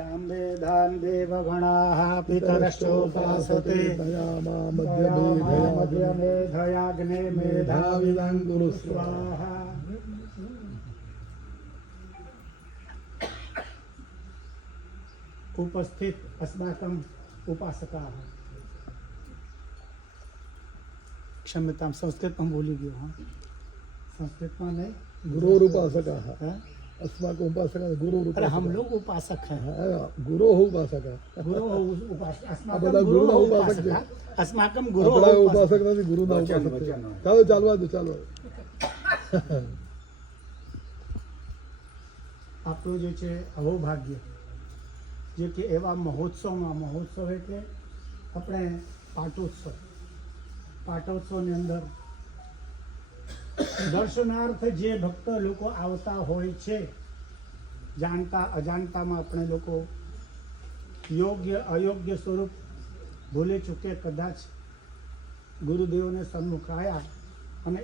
जाम्बेधान् देवगणाः पितरश्चोपासते मध्यमेधयाग्ने मेधाविदां कुरु स्वाहा। उपस्थित अस्माकम् उपासकाः, क्षम्यतां संस्कृत में बोली गयो। हाँ, संस्कृत में नहीं, गुरोरुपासकाः अस्माकं उपासकाः गुरोरुपासकाः। अरे हम लोग उपासक हैं। गुरोः उपासकाः। गुरोः उपासक अस्माकं गुरुना उपासक છે। अस्माकं गुरोः उपासक નથી, ગુરુના ઉપાસક છે। ચાલો ચાલવા દો, ચાલો। આપણું જે છે અહોભાગ્ય જે કે એવા મહોત્સવમાં, મહોત્સવ એટલે આપણે પાટોત્સવની અંદર દર્શનાર્થ જે ભક્ત લોકો આવતા હોય છે, જાણતા અજાણતામાં આપણે લોકો યોગ્ય અયોગ્ય સ્વરૂપ ભૂલી ચૂકે કદાચ ગુરુદેવને સન્મુખ આવ્યા અને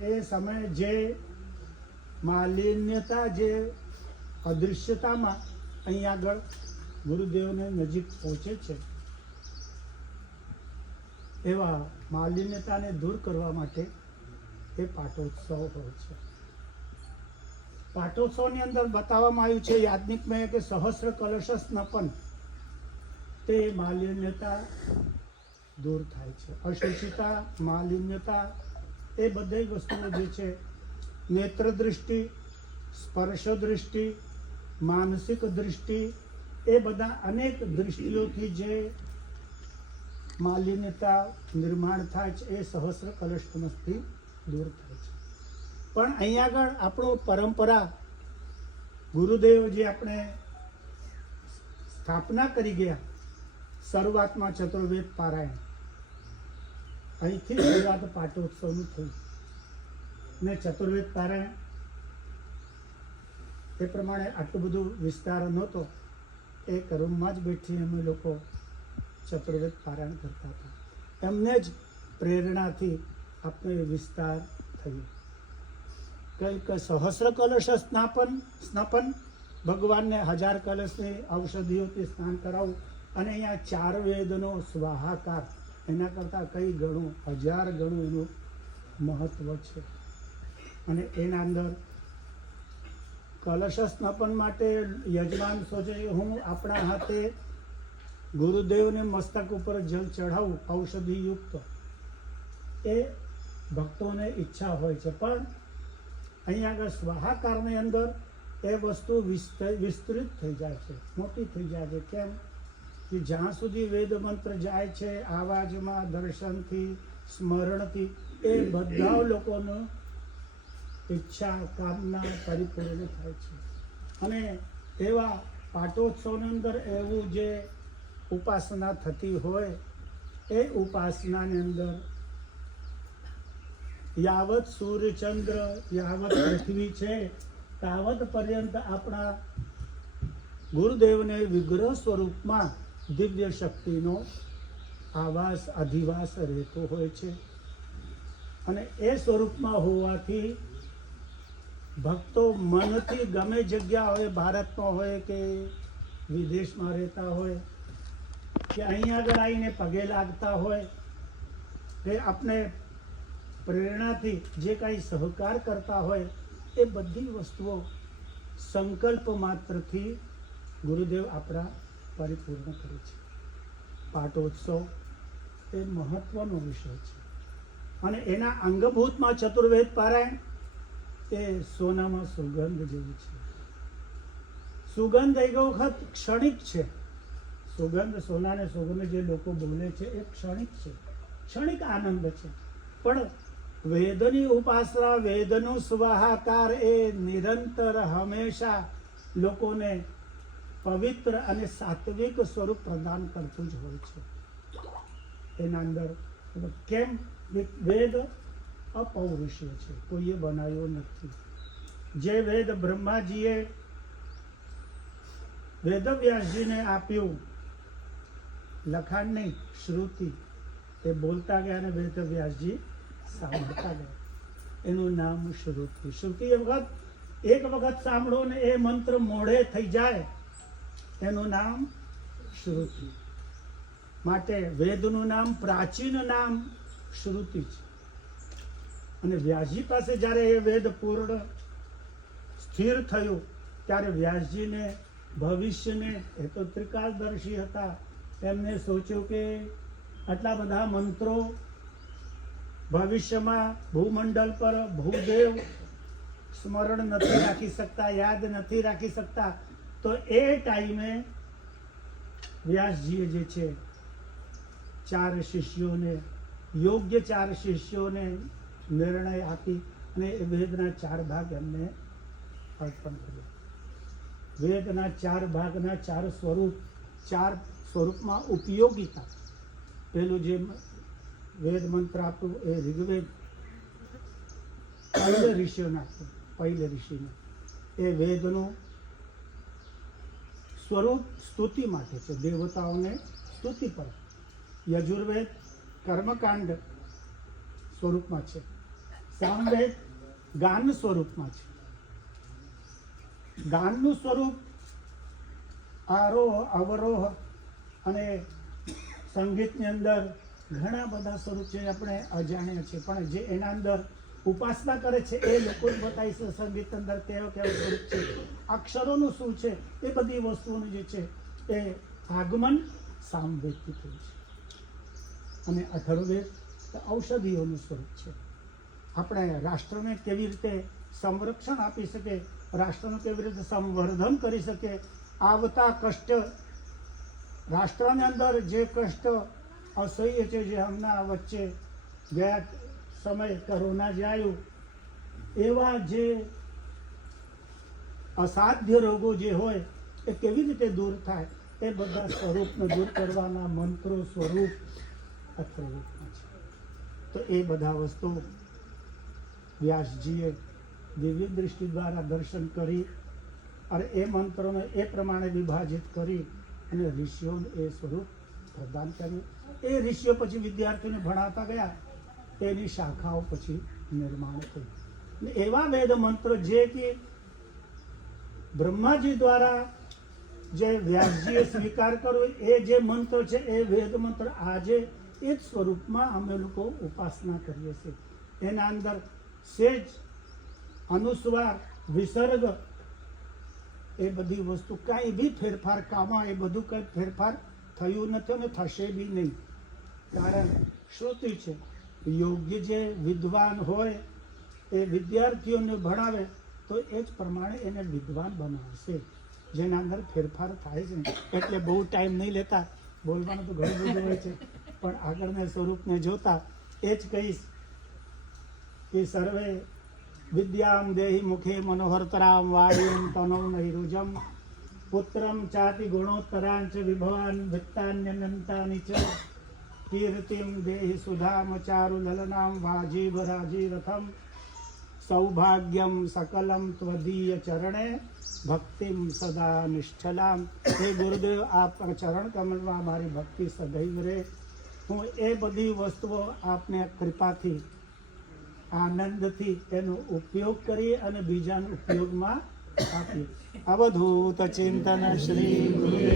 એ સમયે જે માલિન્યતા, જે અદૃશ્યતામાં અહીં આગળ ગુરુદેવને નજીક પહોંચે છે, એવા માલિન્યતાને દૂર કરવા માટે એ પાટોત્સવ હોય છે। પાટોત્સવની અંદર બતાવવામાં આવ્યું છે યાજ્ઞિકમાં કે સહસ્ર કલશ સ્નપન, તે માલિન્યતા દૂર થાય છે। અશુચિતા, માલિન્યતા, એ બધી વસ્તુઓ જે છે, નેત્ર દૃષ્ટિ, સ્પર્શ દૃષ્ટિ, માનસિક દૃષ્ટિ, એ બધા અનેક દૃષ્ટિઓથી જે માલિન્યતા નિર્માણ થાય છે એ સહસ્ર કલશથી દૂર થાય છે। પણ અહીંયા આગળ આપણો પરંપરા ગુરુદેવ જે આપણે સ્થાપના કરી ગયા, શરૂઆતમાં ચતુર્વેદ પારાયણ, અહીંથી શરૂઆત પાટોત્સવનું થયું ને ચતુર્વેદ પારાયણ એ પ્રમાણે આટલું બધું વિસ્તાર નહોતો, એક રૂમમાં જ બેઠી અમે લોકો ચતુર્વેદ પારાયણ કરતા હતા। એમને જ પ્રેરણાથી આપણે વિસ્તાર થયો। કંઈક સહસ્ર કલશ સ્નાપન, ભગવાનને 1000 કલશની ઔષધિઓથી સ્નાન કરાવવું, અને અહીંયા 4 વેદનો સ્વાહાકાર, એના કરતાં કઈ ગણું, 1000 ગણું એનું મહત્વ છે। અને એના અંદર કલશ સ્નાપન માટે યજમાન સોચે હું આપણા હાથે ગુરુદેવને મસ્તક ઉપર જલ ચઢાવું ઔષધિયુક્ત, એ ભક્તોને ઈચ્છા હોય છે। પણ અહીંયા આગળ સ્વાહાકારની અંદર એ વસ્તુ વિસ્તૃત થઈ જાય છે, મોટી થઈ જાય છે। કેમ કે જ્યાં સુધી વેદ મંત્ર જાય છે આવાજમાં, દર્શનથી, સ્મરણથી, એ બધા લોકોનો ઈચ્છા, કામના પરિપૂર્ણ થાય છે। અને એવા પાટોત્સવની અંદર એવું જે ઉપાસના થતી હોય, એ ઉપાસનાની અંદર યાવત સૂર્યચંદ્ર, યાવત પૃથ્વી છે, તાવત પર્યંત આપણા ગુરુદેવને વિગ્રહ સ્વરૂપમાં દિવ્ય શક્તિનો આવાસ, અધિવાસ રહેતો હોય છે। અને એ સ્વરૂપમાં હોવાથી ભક્તો મનથી ગમે જગ્યા હોય, ભારતમાં હોય કે વિદેશમાં રહેતા હોય કે અહીં આગળ આવીને પગે લાગતા હોય, કે આપણે પ્રેરણાથી જે કાંઈ સહકાર કરતા હોય, એ બધી વસ્તુઓ સંકલ્પ માત્રથી ગુરુદેવ આપણા પરિપૂર્ણ કરે છે। પાટોત્સવ એ મહત્વનો વિષય છે। અને એના અંગભૂતમાં ચતુર્વેદ પારાયણ એ સોનામાં સુગંધ જેવી છે। સુગંધ એક વખત ક્ષણિક છે, સુગંધ, સોનાને સુગંધ જે લોકો બોલે છે એ ક્ષણિક છે, ક્ષણિક આનંદ છે। પણ વેદની ઉપાસના, વેદનું સ્વાહાકાર એ નિરંતર હંમેશા લોકોને પવિત્ર અને સાત્વિક સ્વરૂપ પ્રદાન કરતું જ હોય છે। એના અંદર કેમ વેદ અપૌરુષીય છે, કોઈએ બનાવ્યો નથી। જે વેદ બ્રહ્માજીએ વેદવ્યાસજીને આપ્યું, લખાણ નહીં, શ્રુતિ, એ બોલતા ગયા અને વેદવ્યાસજી સાંભળતા ગયા, એનું નામ શ્રુતિ। શ્રુતિ એક વખત સાંભળો ને એ મંત્ર મોઢે થઈ જાય, એનું નામ શ્રુતિ. માટે વેદનું નામ, પ્રાચીન નામ શ્રુતિ છે. અને વ્યાસજી પાસે જ્યારે એ વેદ પૂર્ણ સ્થિર થયું ત્યારે વ્યાસજીને ભવિષ્યને, એ તો ત્રિકાળદર્શી હતા, એમને સોચ્યું કે આટલા બધા મંત્રો ભવિષ્યમાં ભૂમંડળ પર ભૂદેવ સ્મરણ નથી રાખી શકતા, યાદ નથી રાખી શકતા. તો એ ટાઈમે વ્યાસજીએ જે છે 4 શિષ્યોને, યોગ્ય 4 શિષ્યોને નિર્ણય આપી અને એ વેદના 4 ભાગ એમને અર્પણ કર્યા. વેદના 4 ભાગના 4 સ્વરૂપ, 4 સ્વરૂપમાં ઉપયોગિતા. પેલું જે વેદ મંત્ર આપ્યું એ ઋગ્વેદ પહેલે ઋષિઓને આપ્યું, પહેલે ઋષિને. એ વેદનું સ્વરૂપ સ્તુતિ માટે છે, દેવતાઓને સ્તુતિ પર. યજુર્વેદ કર્મકાંડ સ્વરૂપમાં છે. સામવેદ ગાન સ્વરૂપમાં છે. ગાનનું સ્વરૂપ આરોહ, અવરોહ અને સંગીતની અંદર ઘણા બધા સ્વરૂપ છે, આપણે અજાણ્યા છે. પણ જે એના અંદર ઉપાસના કરે છે એ લોકો જ બતાવી છે સંગીત અંદર કેવો સ્વરૂપ છે, અક્ષરોનું શું છે, એ બધી વસ્તુઓનું જે છે એ આગમન સામવેદથી થયું છે. અને અથર્વવેદ ઔષધિઓનું સ્વરૂપ છે. આપણે રાષ્ટ્રને કેવી રીતે સંરક્ષણ આપી શકે, રાષ્ટ્રનું કેવી રીતે સંવર્ધન કરી શકે, આવતા કષ્ટ, રાષ્ટ્રની અંદર જે કષ્ટ અસહ્ય છે, જે હમણાં વચ્ચે ગયા સમય કોરોના જે આવ્યું, એવા જે અસાધ્ય રોગો જે હોય એ કેવી રીતે દૂર થાય, એ બધા સ્વરૂપને દૂર કરવાના મંત્રો સ્વરૂપ અથર્વવેદમાં છે. તો એ બધા વસ્તુ વ્યાસજીએ દિવ્ય દૃષ્ટિ દ્વારા દર્શન કરી અને એ મંત્રોને એ પ્રમાણે વિભાજિત કરી અને ઋષિઓને એ સ્વરૂપ પ્રદાન કર્યું. એ ઋષિઓ પછી વિદ્યાર્થીઓને ભણાવતા ગયા, તેની શાખાઓ પછી નિર્માણ થઈ. એવા વેદ મંત્રો જે કે બ્રહ્માજી દ્વારા જે વ્યાસજીએ સ્વીકાર કર્યો, એ જે મંત્ર છે એ વેદ મંત્ર આજે એ જ સ્વરૂપમાં અમે લોકો ઉપાસના કરીએ છીએ. એના અંદર સેજ, અનુસ્વાર, વિસર્ગ, એ બધી વસ્તુ કાંઈ બી ફેરફાર કામાં એ બધું કંઈ ફેરફાર થયું નથી અને થશે બી નહીં. કારણ શ્રુતિ છે. યોગ્ય જે વિદ્વાન હોય એ વિદ્યાર્થીઓને ભણાવે તો એ જ પ્રમાણે એને વિદ્વાન બનાવશે, જેના અંદર ફેરફાર થાય છે. એટલે બહુ ટાઈમ નહીં લેતા, બોલવાનું તો ઘણું બધું હોય છે, પણ આગળના સ્વરૂપને જોતા એ જ કહીશ કે સર્વે વિદ્યામ દેહી મુખે મનોહરતરામ વાયુમ તનૌ નૈરુજમ પુત્રમ ચાતિ ગુણોત્તરાંચ વિભવાન વિત્તાન્યનંતાનિ ચ કીર્તિમ દેહી સુધામ ચારુ લલનામ વાજીવ રાજીરથમ સૌભાગ્યમ સકલમ ત્વદીય ચરણે ભક્તિમ સદા નિષ્ઠલામ. હે ગુરુદેવ, આપના ચરણ કમળમાં મારી ભક્તિ સદૈવ રહે. હું એ બધી વસ્તુઓ આપને કૃપાથી, આનંદથી એનો ઉપયોગ કરી અને બીજાના ઉપયોગમાં આપી. અવધૂત ચિંતન શ્રી ગુરુદેવ.